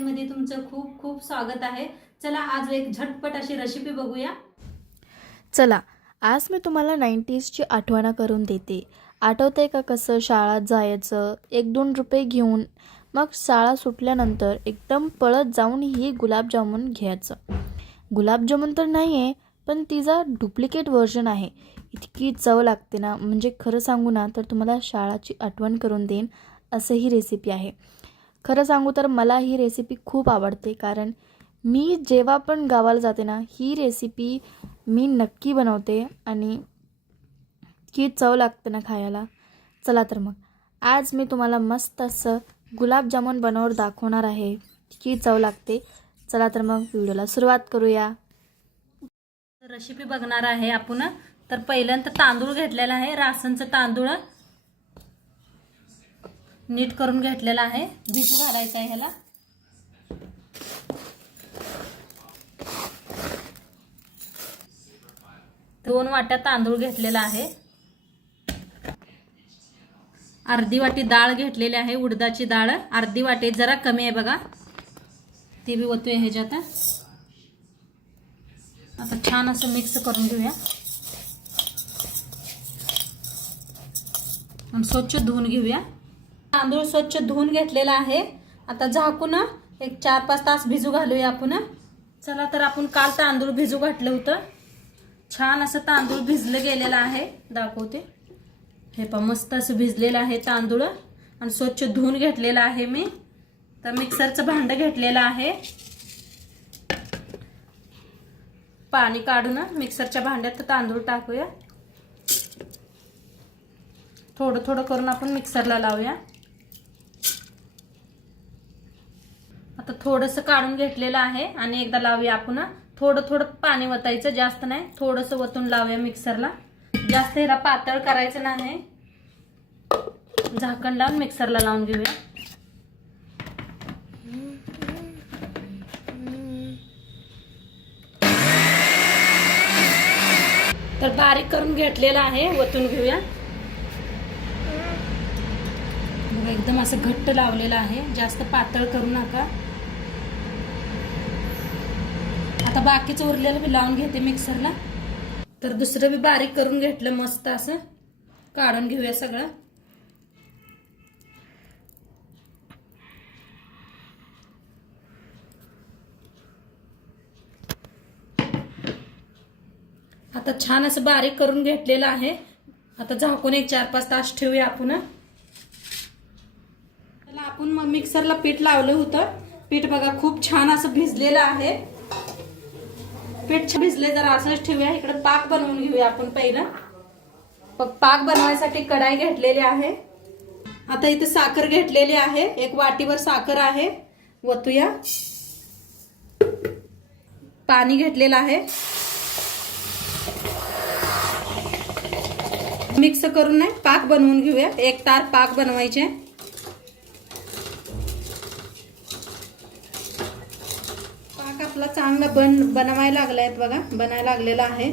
मध्ये तुमचं खूप खूप स्वागत आहे। चला आज एक झटपट अशी रेसिपी बघूया। चला आज मी तुम्हाला 90sची आठवण करून देते। आठवतंय का कसं शाळेत जायचं 1-2 रुपये घेऊन, मग शाळा सुटल्यानंतर एकदम पळत जाऊन ही गुलाबजामुन घ्यायचं। गुलाबजामुन तर नाही आहे, पण तिचा डुप्लिकेट व्हर्जन आहे। इतकी चव लागते ना, म्हणजे खरं सांगू ना तर तुम्हाला शाळेची आठवण करून देईन असं ही रेसिपी आहे। खरं सांगू तर मला ही रेसिपी खूप आवडते, कारण मी जेव्हा पण गावाला जाते ना ही रेसिपी मी नक्की बनवते आणि की चव लागते ना खायला। चला तर मग आज मी तुम्हाला मस्त असं गुलाबजामुन बनवून दाखवणार आहे, की चव लागते। चला तर मग व्हिडिओला सुरुवात करूया। रेसिपी बघणार आहे आपण। तर पहिल्यांदा तांदूळ घेतलेला आहे, राशनचं तांदूळ नीट करून घेतलेला आहे, भिजू घालायचं आहे ह्याला। 2 वाट्या तांदूळ घेतलेला आहे, अर्धी वाटी डाळ घेतलेली आहे, उडदाची डाळ अर्धी वाटी, जरा कमी आहे बघा, ती बी ओतूया ह्याच्यात। आता छान असं मिक्स करून घेऊया आणि स्वच्छ धुवून घेऊया। तांदूळ स्वच्छ धुवून घेतलेला आहे। आता झाकून एक 4-5 तास भिजू घालूया आपण। चला तर आपण काल तांदूळ भिजू घातलं होतं, छान असं तांदूळ भिजलं गेलेलं आहे, दाखवते। हे पहा मस्त असं भिजलेलं आहे तांदूळ आणि स्वच्छ धुवून घेतलेला आहे मी। तर मिक्सरचं भांडं घेतलेलं आहे, पाणी काढून मिक्सरच्या भांड्यात तांदूळ टाकूया। थोडं थोडं करून आपण मिक्सरला लावूया। आता थोडंसं काढून घेतलेलं आहे आणि एकदा लावूया आपण। थोडं थोडं पाणी वतायचं, जास्त नाही, थोडंसं वतून लावूया मिक्सरला, जास्त ह्याला पातळ करायचं नाही। झाकण लावून मिक्सरला लावून घेऊया। तर बारीक करून घेतलेला आहे, वतून घेऊया। बघा एकदम असं घट्ट लावलेलं आहे, जास्त पातळ करू नका। आता बाकीचं उरलेलं मी लावून घेते मिक्सरला। तर दुसरं बी बारीक करून घेतलं, मस्त असं काढून घेऊया सगळं। आता छान असं बारीक करून घेतलेलं आहे। आता झाकून एक 4-5 तास ठेवूया आपण। त्याला आपण मग मिक्सरला पीठ लावलं होतं, पीठ बघा खूप छान असं भिजलेलं आहे। पीठ भिजले जरा असंच ठेवूया। इकडे पाक बनवून घेऊया आपण पहिलं। पाक बनवायसाठी कढाई घेतलेली आहे। आता इथे साखर घेतलेली आहे, 1 वाटीवर साखर आहे, वतूया। पाणी घेतलेलं आहे, मिक्स करून नाही पाक बनवून घेऊया। 1 तार पाक बनवायचे। पाक आपला चांगला बनवायला लागलाय बघा, बनायला लागलेला आहे,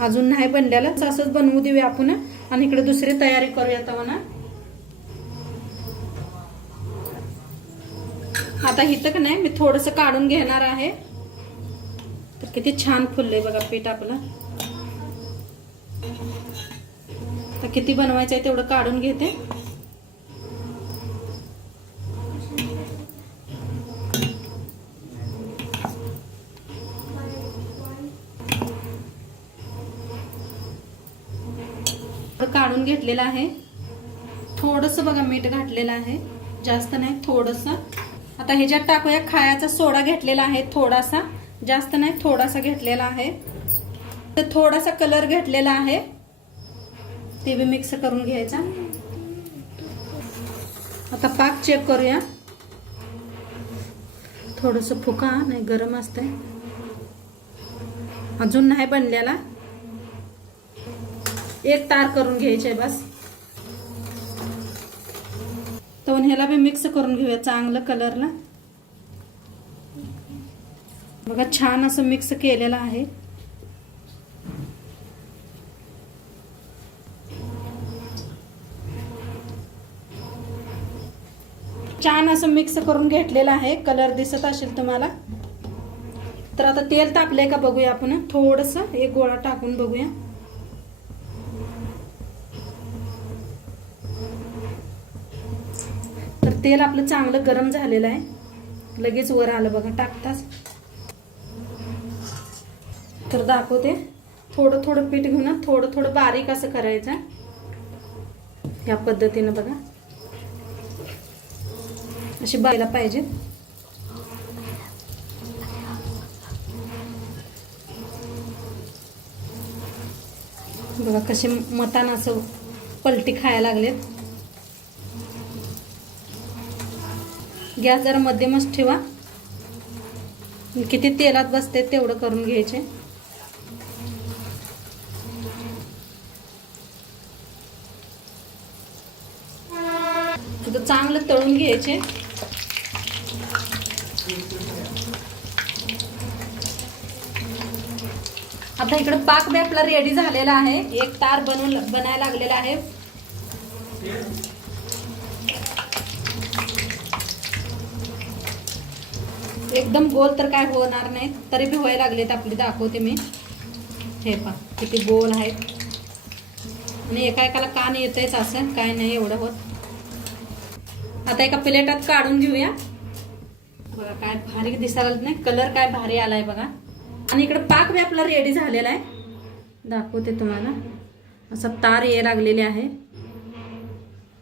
अजून नाही बनलेला, असंच बनवू देऊया आपण। आणि इकडे दुसरी तयारी करूया तवना। आता इथं का नाही मी थोडंसं काढून घेणार आहे। तर किती छान फुललंय बघा पीठ आपलं। तर किती बनवायचं आहे तेवढं काढून घेते। काढून घेतलेलं आहे, थोडंसं बघा मीठ घातलेलं आहे, जास्त नाही, थोडंसं। आता ह्याच्यात टाकूया खायचा सोडा घेतलेला आहे, थोडासा, जास्त नाही, थोडासा घेतलेला आहे। तर थोडासा कलर घेतलेला आहे, ते बी मिक्स करून घ्यायचा। आता पाक चेक करूया, थोडंसं फुका नाही, गरम असतंय, अजून नाही बनलेला, 1 तार करून घ्यायचे बस। तर ह्याला बी मिक्स करून घेऊया चांगलं कलरला। बघा छान असं मिक्स केलेलं आहे। छान असं मिक्स करून घेतलेलं आहे. कलर दिसत असेल तुम्हाला. तर आता तेल तापलंय का बघूया आपण. थोडंसं एक गोळा टाकून बघूया. तर तेल आपलं चांगलं गरम झालेलं आहे. लगेच वर आलं बघा टाकताच. तर दाखवते. थोडं थोडं पीठ घेऊन थोडं थोडं बारीक असं करायचं. या पद्धतीनं बघा अशी बायला पाहिजे. बघा कसे मतान असं पलटी खायला लागलेत. गॅस जरा मध्यमच ठेवा. किती तेलात बसते तेवढं करून घ्यायचे. चांगलं तळून घ्यायचे. आता इकडे पाक बी आपला रेडी झालेला आहे. एक तार बनायला लागलेला आहे. एकदम गोल तर काय होणार नाही, तरी बी व्हायला लागलेत आपले. दाखवते मी. हे पहा किती गोल आहेत. आणि एका एकाला कान येतच असं काय नाही एवढं होत. आता एका प्लेटात काढून घेऊया. बघा काय भारी दिसायला नाही. कलर काय भारी आलाय बघा. आणि इकडे पाक बी आपला रेडी झालेला आहे. दाखवते तुम्हाला. असा तार यायला लागलेले आहे.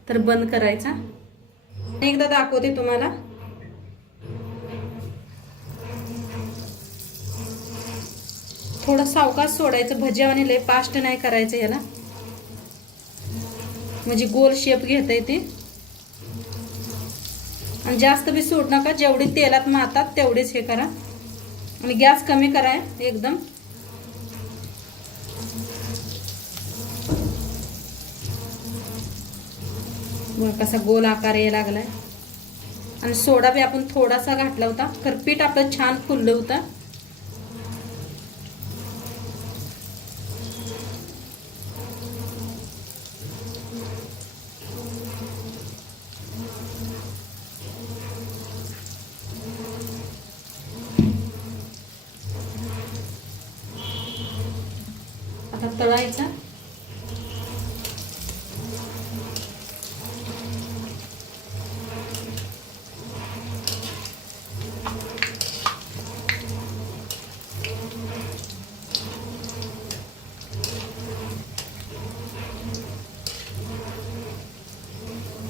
तर बंद करायचा. एकदा दाखवते तुम्हाला. थोडं सावकाश सोडायचं. भज्यावाने लय फास्ट नाही करायचं याला, म्हणजे गोल शेप घेता येते. आणि जास्त बी सोड नका. जेवढी तेलात मारतात तेवढेच हे करा. आणि गॅस कमी करा एकदम. कसा गोल आकार यायला लागलाय. आणि सोडा बी आपण थोडासा घातला होता. तर पीठ आपलं छान फुललं होतं. आता तळायचा.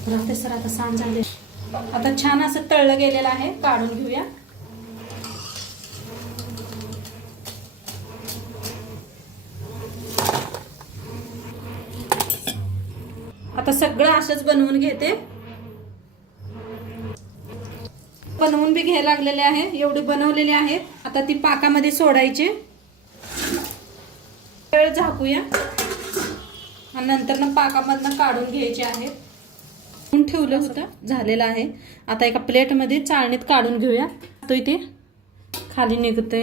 राहते सर आता सांज झाले. आता छान असं तळलं गेलेलं आहे. काढून घेऊया. आता सगळं असंच बनवून घेते. बनवून बी घ्यायला लागलेले आहे. एवढे बनवलेले आहेत. आता ती पाकामध्ये सोडायचे. वेळ झाकूया आणि नंतर ना पाकामधनं काढून घ्यायचे आहेत. ठेवलं होतं झालेलं आहे. आता एका प्लेटमध्ये चाळणीत काढून घेऊया. तो इथे खाली निघतोय.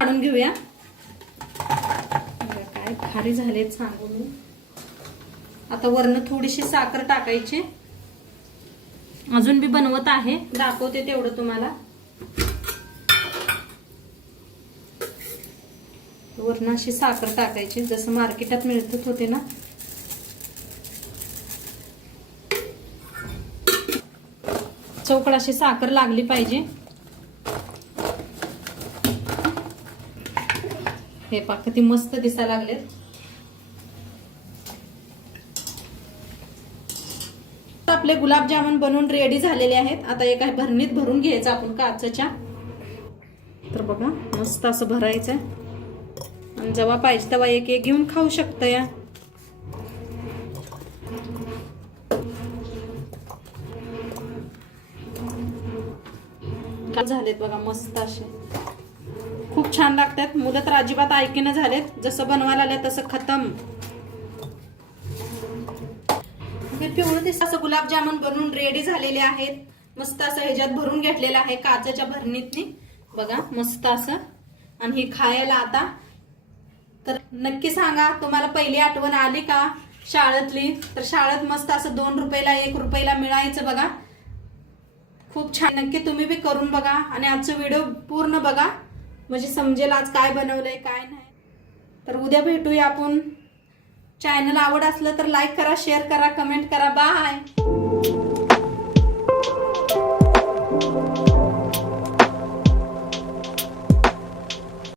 काढून घेऊया. काय भारी झालेत सांगू मी. आता वरनं थोडीशी साखर टाकायची. अजून बी बनवत आहे. दाखवते तेवढं तुम्हाला. वरनं अशी साखर टाकायची जसं मार्केटात मिळत होते ना. चौकड अशी साखर लागली पाहिजे. हे पहा किती मस्त दिसायला लागलेत. आपले गुलाबजामुन बनवून रेडी झालेले आहेत. आता एका भरणीत भरून घ्यायचं आपण काचेच्या. तर बघा मस्त असं भरायचं. आणि जेव्हा पाहिजे तेव्हा एक एक घेऊन खाऊ शकता. या झालेत बघा मस्त असे. खूप छान लागतात. मुलं तर अजिबात ऐकेना झालेत. जसं बनवायला आले तसं खतम. पिवळं दिसतं असं गुलाबजामुन बनवून रेडी झालेले आहेत। मस्त असं ह्याच्यात भरून घेतलेलं आहे काचेच्या भरणीतनी बघा मस्त असं। आणि हे खायला आता तर नक्की सांगा तुम्हाला पहिली आठवण आली का शाळेतली? तर शाळेत मस्त असं 2 रुपयाला 1 रुपयाला मिळायचं बघा, खूप छान। नक्की तुम्ही बी करून बघा आणि आजचा व्हिडिओ पूर्ण बघा म्हणजे समजेल आज काय बनवलंय काय नाही। तर उद्या भेटूया आपण। चॅनल आवड असलं तर लाईक करा, शेअर करा, कमेंट करा। बाय।